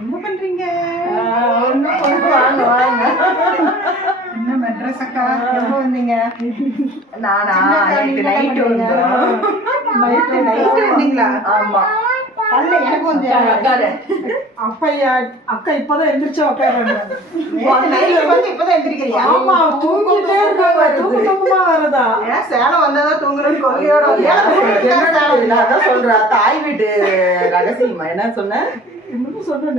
என்ன பண்றீங்க? வாங்க வாங்க. என்ன மெட்ரஸ் அக்கா எப்போ வந்தீங்க? நானா நைட்டு வந்தோம். நைட்டு வந்தீங்களா? ஆமா. அல்ல எனக்கு வந்து அக்கா இப்பதான் எந்திரிச்சு உட்காருங்க. இப்பதான் எந்திரிக்கிறியா? ஆமா, தூங்கிட்டே இருக்காங்க. தூக்கமா வருதா? ஏன் சேலம் வந்தாதான் தூங்குறேன்னு கொள்கையோட அதான் சொல்றா தாய் வீட்டு ரகசியமா என்ன சொன்ன? இன்னும் சொல்றேன்.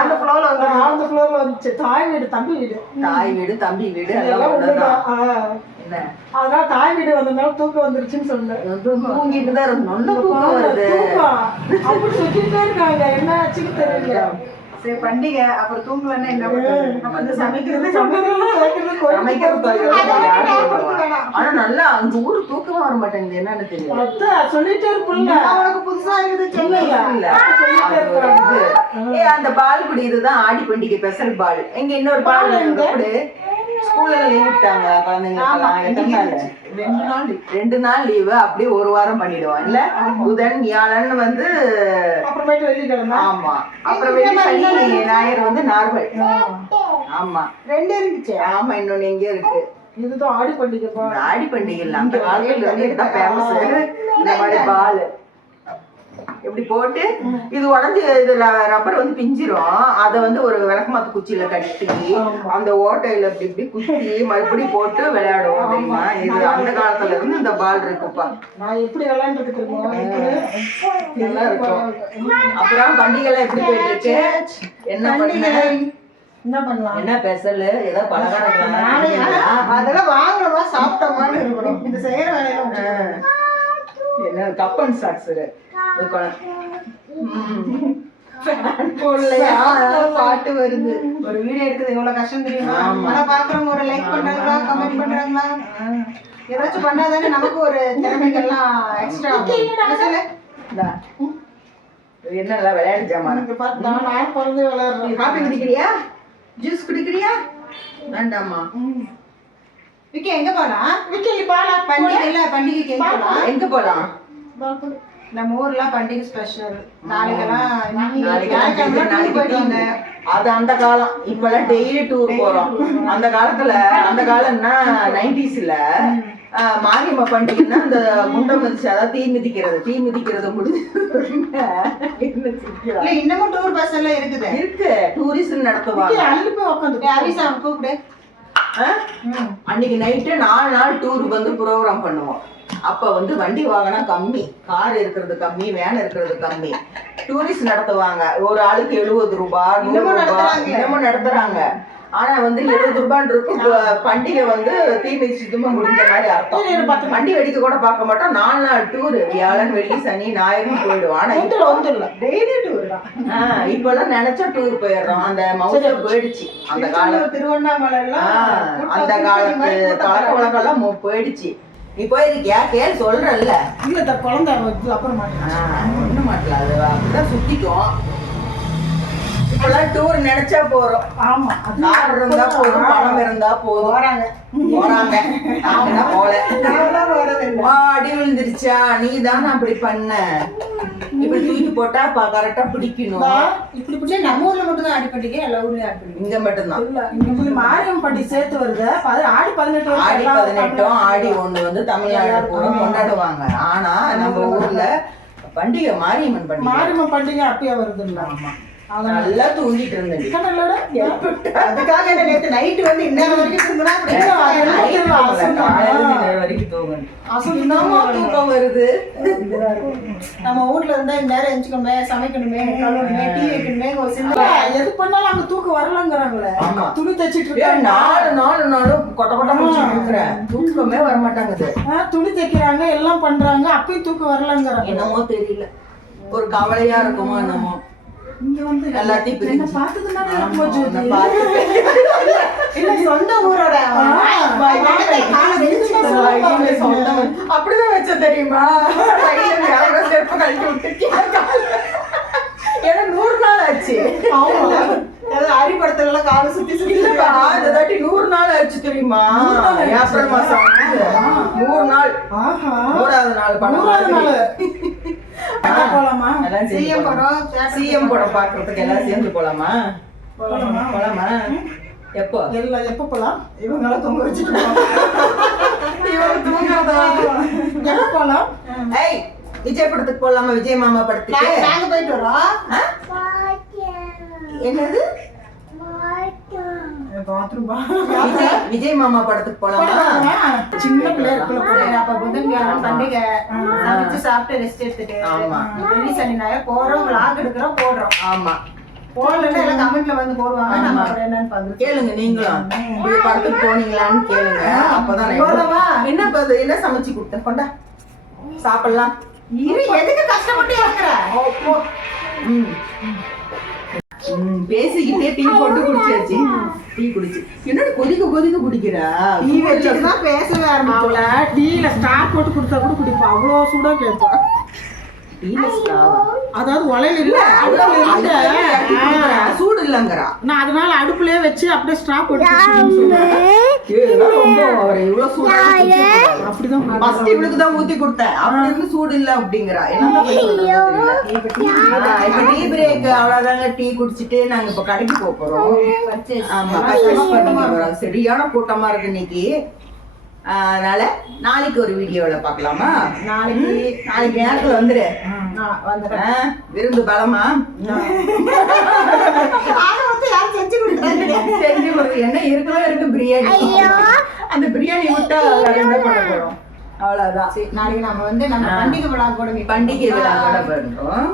அந்த ஃப்ளோர்ல வந்து அந்த ஃப்ளோர்ல வந்துச்சு. தாய் வீடு தம்பி வீடு. தாய் வீடு தம்பி வீடு எல்லாம் எல்லாம் ஒண்ணுதான். ஒண்ணுதான். என்ன அதனால தாய் வீடு வந்ததுனால தூக்கம் வந்துருச்சுன்னு சொன்னேன். தூங்கிட்டு தான் இருக்கணும். நல்ல தூக்கம் வருது. தூக்கம் அப்படி சுத்திட்டே இருக்காங்க. என்ன ஆச்சுன்னு தெரியல. சரி பண்டிகை அப்புறம் தூங்கலன்னா என்ன பண்றது? சமைக்கிறது ஆனா நல்லா அந்த ஊரு தூக்கமா வர மாட்டேங்குது. என்னன்னு தெரியல. சொல்லிட்டே இருப்பீங்க. அவனுக்கு புதுசா இருக்குது. அந்த பால்குடி இதுதான் ஆடி பண்டிகை ஸ்பெஷல் பால். எங்க இன்னொரு பால் ஸ்கூல்ல லீவ் விட்டாங்க குழந்தைங்களுக்கு. 2 நாள் லீவு அப்படியே ஒரு வாரம் பண்ணிடுவோம் இல்ல. புதன் வியாழன் வந்து அப்புறமேட்டு வெள்ளிக்கிழமை. ஆமா. அப்புறம் வெள்ளி சனி ஞாயிறு வந்து நார்மல். ஆமா 2 இருந்துச்சு. ஆமா இன்னொன்னு எங்க இருக்கு. இதுதான் ஆடி பண்டிகை. ஆடி பண்டிகை இல்ல அந்த காலத்துல இருந்து இதுதான் ஃபேமஸ். இந்த மாதிரி பால் இப்படி போட்டு இது உடஞ்சி இதுல ரப்பர் வந்து பிஞ்சிரும். அதை வந்து ஒரு விளக்கமாத்து குச்சியில கட்டி அந்த ஓட்டையில இப்படி இப்படி குத்தி மறுபடியும் போட்டு விளையாடுவோம் தெரியுமா. இது அந்த காலத்துல இருந்து இந்த பால் இருக்குப்பா. நான் எப்படி விளையாண்டுட்டு நல்லா இருக்கும். அப்புறம் பண்டிகை எல்லாம் எப்படி போயிட்டு இருக்கு? என்ன பண்ணலாம்? என்ன ஸ்பெஷல்? ஏதோ பலகாரம் அதெல்லாம் வாங்கணுமா சாப்பிட்டோமான்னு இருக்கணும். இந்த செய்யற வேலையில என்ன கப் அண்ட் சாக்ஸ் பாட்டு வருது. ஒரு வீடியோ எடுக்குது எவ்வளவு கஷ்டம் தெரியுமா? ஆனா பாக்குறவங்க ஒரு லைக் பண்றாங்களா, கமெண்ட் பண்றாங்களா? ஏதாச்சும் பண்ணாதானே நமக்கு ஒரு திறமைகள்லாம் எக்ஸ்ட்ரா. என்ன விளையாட்டு ஜாமான் நான் பிறந்து விளையாடுறேன். காபி குடிக்கிறியா? ஜூஸ் குடிக்கிறியா? வேண்டாமா. விக்கி எங்க போலாம்? விக்கி பாலா பண்டிகைக்கு எங்க போலாம்? நம்ம ஊர்ல பண்டிகை ஸ்பெஷல். நாளைக்கு அது அந்த காலம். இப்பெல்லாம் டெய்லி டூர் போறோம். அந்த காலத்துல அந்த காலம்னா 90sல மாரியம்மா பண்டிகைன்னா அந்த முண்டம் மிதிச்சு அதாவது தீ மிதிக்கிறது முடிஞ்சு இன்னமும் டூர் பஸ் எல்லாம் இருக்கு. டூரிஸ்ட் நடத்துவாங்க. கூப்பிடு. அன்னைக்கு நைட்டு 4 நாள் டூருக்கு வந்து ப்ரோக்ராம் பண்ணுவோம். அப்ப வந்து வண்டி வாகனம் கம்மி, கார் இருக்கிறது கம்மி, வேன் இருக்கிறது கம்மி. டூரிஸ்ட் நடத்துவாங்க. ஒரு ஆளுக்கு 70 ரூபாய் 100 ரூபாய் இன்னமும் நடத்துறாங்க. ஆனா வந்து 70 ரூபான்னு இருக்கும். பண்டிகை வந்து தீ மிதிச்சுமா முடிஞ்ச மாதிரி அர்த்தம். வண்டி வெடிக்க கூட பார்க்க மாட்டோம். 4 நாள் டூர். வியாழன் வெள்ளி சனி ஞாயிறு போயிடுவோம். ஆனா டெய்லி டூர் தான். இப்பெல்லாம் நினைச்சா டூர் போயிடுறோம். அந்த மவுச போயிடுச்சு. அந்த காலம் திருவண்ணாமலை அந்த காலத்து பழக்க வழக்கம் எல்லாம் போயிடுச்சு. நீ போயிருக்கியா? கேள் சொல்றல்ல. இல்ல குழந்தை அப்புறம் ஒண்ணு மாட்டல. அது அப்படிதான் சுத்திக்கும். இப்பெல்லாம் டூர் நினைச்சா போறோம். ஆமா கார் இருந்தா போதும், பணம் இருந்தா போதும். போறாங்க. நாங்க போல அடி விழுந்துருச்சா நீ தானே அப்படி பண்ண. இப்படி தூக்கி போட்டா கரெக்டா பிடிக்கணும். இப்படி பிடிச்சா நம்ம ஊர்ல மட்டும் தான் ஆடி பண்டிகை. எல்லா ஊர்லயும் ஆடி பண்டிகை இங்க மட்டும்தான். இங்க மாரியம் பண்டிகை சேர்த்து வருது. ஆடி 18 ஆடி 1 வந்து தமிழ்நாடு கொண்டாடுவாங்க. ஆனா நம்ம ஊர்ல பண்டிகை மாரியம்மன் பண்டிகை. மாரியம்மன் பண்டிகை அப்பயே வருது. ஆமா நல்லா தூங்கிட்டு இருந்தேன். அதுக்காக நேற்று நைட்டு வந்து இந்நேரம் வரைக்கும் தூக்கம் வருது. நம்ம வீட்டுல இருந்தா இந்நேரம் எஞ்சிக்கணுமே, சமைக்கணுமே, கழுவணுமே, டீ வைக்கணுமே. எது பண்ணாலும் அங்க தூக்கம் வரலங்கிறாங்களே. துணி தைச்சிட்டு இருக்கேன். 4 நாளும் கொட்ட கொட்ட முடிச்சுட்டு இருக்கிறேன். தூக்கமே வரமாட்டாங்குது. துணி தைக்கிறாங்க, எல்லாம் பண்றாங்க, அப்பயும் தூக்கம் வரலங்கிறாங்க. என்னமோ தெரியல, ஒரு கவலையா இருக்குமோ என்னமோ. இங்க வந்து எல்லாத்தையும் பிரிஞ்சு பார்த்ததுனால சொந்த ஊரோட அப்படிதான் வச்ச தெரியுமா. செருப்பு கழட்டி விட்டு ஏன்னா 100 நாள் ஆச்சு. அரிபடத்துல கால சுத்தி சுத்தி இந்த தாட்டி 100 நாள் ஆச்சு தெரியுமா. ஏப்ரல் மாசம் 100 நாள். 100வது நாள் போலாமா? எல்லாம் சேர்ந்து சிஎம் போலாமா? படம் சிஎம் படம் பாக்குறதுக்கு எல்லாம் சேர்ந்து போலாமா? போலாமா? போலாமா? எப்போ? எல்லாம் எப்ப போலாம்? இவங்களாம் தூங்க வச்சுட்டு இவன் தூங்குறதா? எப்ப போலாம்? ஏய், விஜய் படத்துக்கு போலாமா? விஜய் மாமா படத்துக்கு? நாங்க போயிட்டு வரோம். என்னது? பாத்ரூம் விஜய் மாமா படத்துக்கு போலாமா? சின்ன பிள்ளை இருக்குள்ள சரி, அப்ப புதன்கிழமை பண்டிகை சமைச்சு சாப்பிட்டு ரெஸ்ட் எடுத்துட்டு ஆமா. வெள்ளி சனி ஞாயிறு போறோம், vlog எடுக்கிறோம், போடுறோம். ஆமா. போடலன்னா எல்லாம் கமெண்ட்ல வந்து போடுவாங்க. நம்ம அப்புறம் என்னன்னு பாக்குறோம். கேளுங்க நீங்களும் இப்படி படத்துக்கு போனீங்களான்னு கேளுங்க. அப்பதான் நான் போலாமா? என்ன இப்ப என்ன சமைச்சு கொடுத்தேன் கொண்டா சாப்பிடலாம். இரு, எதுக்கு கஷ்டப்பட்டு இருக்கிற? ம். பேசிக்கிட்டே டீ போட்டு குடிச்சாச்சு. டீ குடிச்சு என்னோட கொதிக்க குடிக்கிறா. நீ வச்சுட்டு தான் பேசவே ஆரம்பிச்சோம். அவளை டீல ஸ்டார் போட்டு கொடுத்தா கூட குடிப்பா. அவ்வளோ சூடா கேட்பா. டீல ஸ்டாவா? அதாவது உலையில இல்ல அடுப்புல இருந்து சூடு இல்லங்கறா. நான் அதனால அடுப்புலயே வச்சு அப்படியே ஸ்டார் போட்டு குடிச்சுன்னு சொல்றேன். இதெல்லாம் ரொம்ப அவரை இவ்வளவு சூடா குடிச்சிருக்காரு. அப்படிதான் ஃபர்ஸ்ட் இவளுக்கு தான் ஊத்தி கொடுத்தேன். அப்படி இருந்து சூடு இல்ல அப்படிங்கறா. என்ன தெரியல. இப்ப டீ பிரேக் அவ்வளவுதாங்க. டீ குடிச்சிட்டு நாங்க இப்ப கடைக்கு போறோம். ஆமா, purchase பண்ணிட்டு வரோம். சரியான கூட்டமா இருக்கு இன்னைக்கு. அதனால நாளைக்கு ஒரு வீடியோல பாக்கலாமா? நாளைக்கு நேரத்துல வந்துரு. நான் வந்துடுறேன். விருந்து பலமா? ஆனா வந்து யாரும் செஞ்சு கொடுக்குறாங்க. செஞ்சு கொடுத்து என்ன இருக்கவே இருக்கு பிரியாணி. அந்த பிரியாணி விட்டா வேற என்ன பண்ண போறோம்? அவ்வளவுதான். சரி, நாளைக்கு நம்ம வந்து நம்ம பண்டிகை விழா கூட பண்டிகை விழா கூட பண்றோம்.